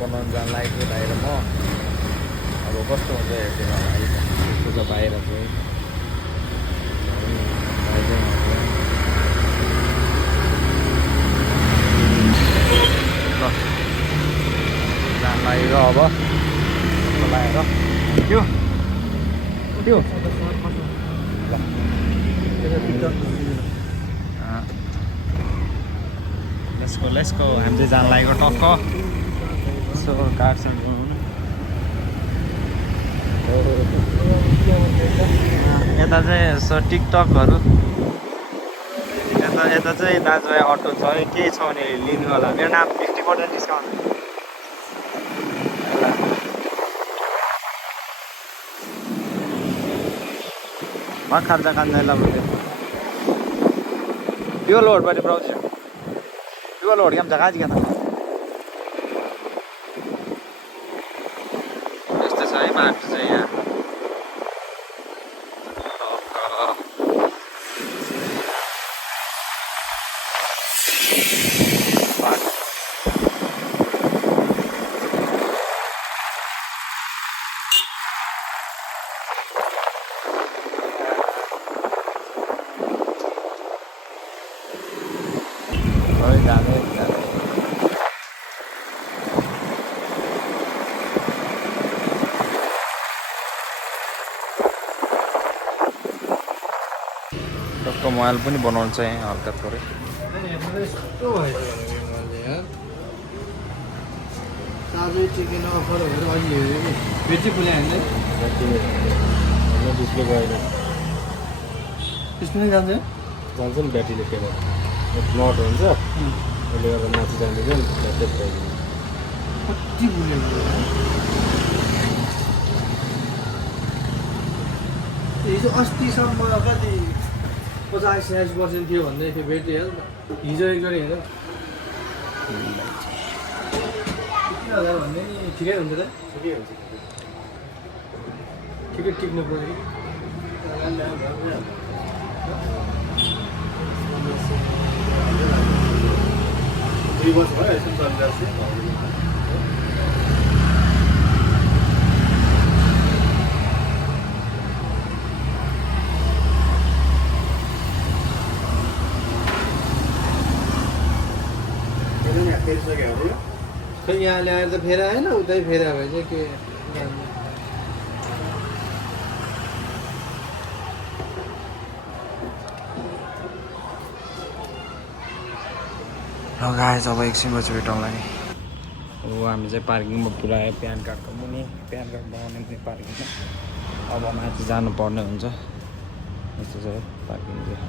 बनाउनु जान लागेको बाहिर म अब कस्तो हुन्छ हेर्दैन होला है त्यस्तो छ बाहिर चाहिँ ल जान लागेको अब लगाएर त्यो त्यो लेट्स गो हामी चाहिँ जान लागेको टक्क यसो काट्छन् यता चाहिँ यसो टिकटकहरू यता चाहिँ दाजुभाइ अटो छ केही छ भने लिनु होला मेरो नाम 50% डिस्काउन्ट खाजा खाँदैन त्यो लोड पनि प्राउँछ त्यो लोड क्या जग्गा क्या यस्तो छ है बाटो चाहिँ यहाँ टक्क मोबाइल पनि बनाउनु छ यहाँ हल्का थोरै चिकन अफरहरू अलि हेऱ्यो कि बेची फुले हामीलाई डिस्प्ले गएन त्यसमा जान्छ जान्छ नि ब्याट्रीले फेर नट हुन्छ त्यसले गर्दा माथि जाँदैन कति फुलेको हिजो अस्तिसम्म कति 50-60% थियो भन्दै थियो ब्याट्री हेल्थ हिजो एकचोटि हेर 3000 भन्ने नि ठिकै हुन्छ त ठिकै हुन्छ ठिकै टिक्नु पऱ्यो कि 2 वर्ष भयो यसो चलिरहेको खै यहाँ ल्याएर त फेर आएन उतै फेरा भए चाहिँ के गाइस अब एकछिनपछि भेटौँला नि अब हामी चाहिँ पार्किङमा पुऱ्यायो प्यान कार्डको मुनि प्यान कार्ड बनाउने पनि पार्किङमा अब माथि जानुपर्ने हुन्छ यस्तो छ पार्किङ चाहिँ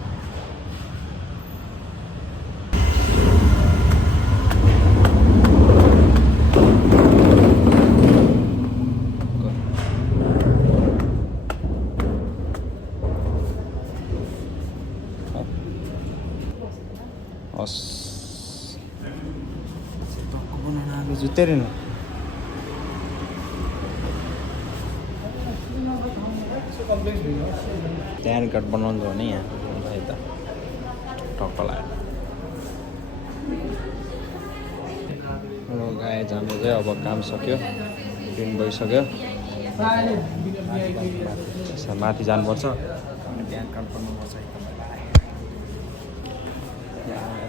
जुत्तै न प्यान कार्ड बनाउनु भने यहाँ यता टक्क लाग्यो गाई जानु चाहिँ अब काम सक्यो दिन भइसक्यो माथि जानुपर्छ अनि प्यान कार्ड बनाउनुपर्छ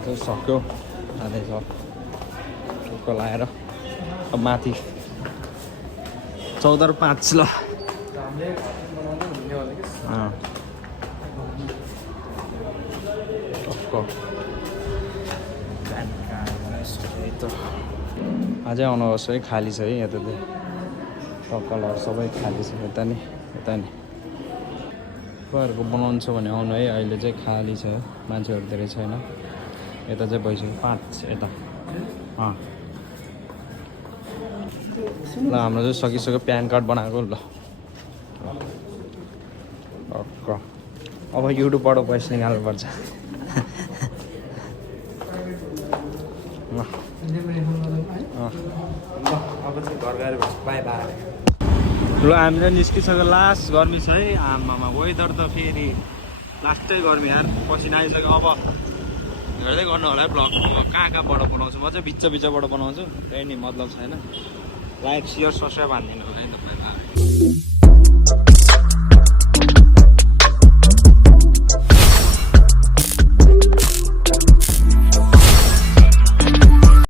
एकदम सक्यो जाँदैछ टक्क लगाएर अब माथि 14 र 5 ल अझै आउनुहोस् है खाली छ है यता चाहिँ टक्कलहरू सबै खाली छ यता नि तपाईँहरूको बनाउनु छ भने आउनु है अहिले चाहिँ खाली छ मान्छेहरू धेरै छैन यता चाहिँ भइसक्यो 5 यता ल हाम्रो चाहिँ सकिसक्यो प्यान कार्ड बनाएको ल अब युट्युबबाट पैसा निकाल्नुपर्छ अब चाहिँ घर गएर बाई बाई ल हामी चाहिँ निस्किसक्यो लास्ट गर्मी छ है आमामा वेदर त फेरि लास्टै गर्मी यार पसिना आइसक्यो अब हेर्दै गर्नु होला है ब्लग कहाँ कहाँबाट बनाउँछु म चाहिँ बिचबाट बनाउँछु त्यही नि मतलब छैन लाइक सेयर सब्सक्राइब हान्दिनु होला है तपाईँलाई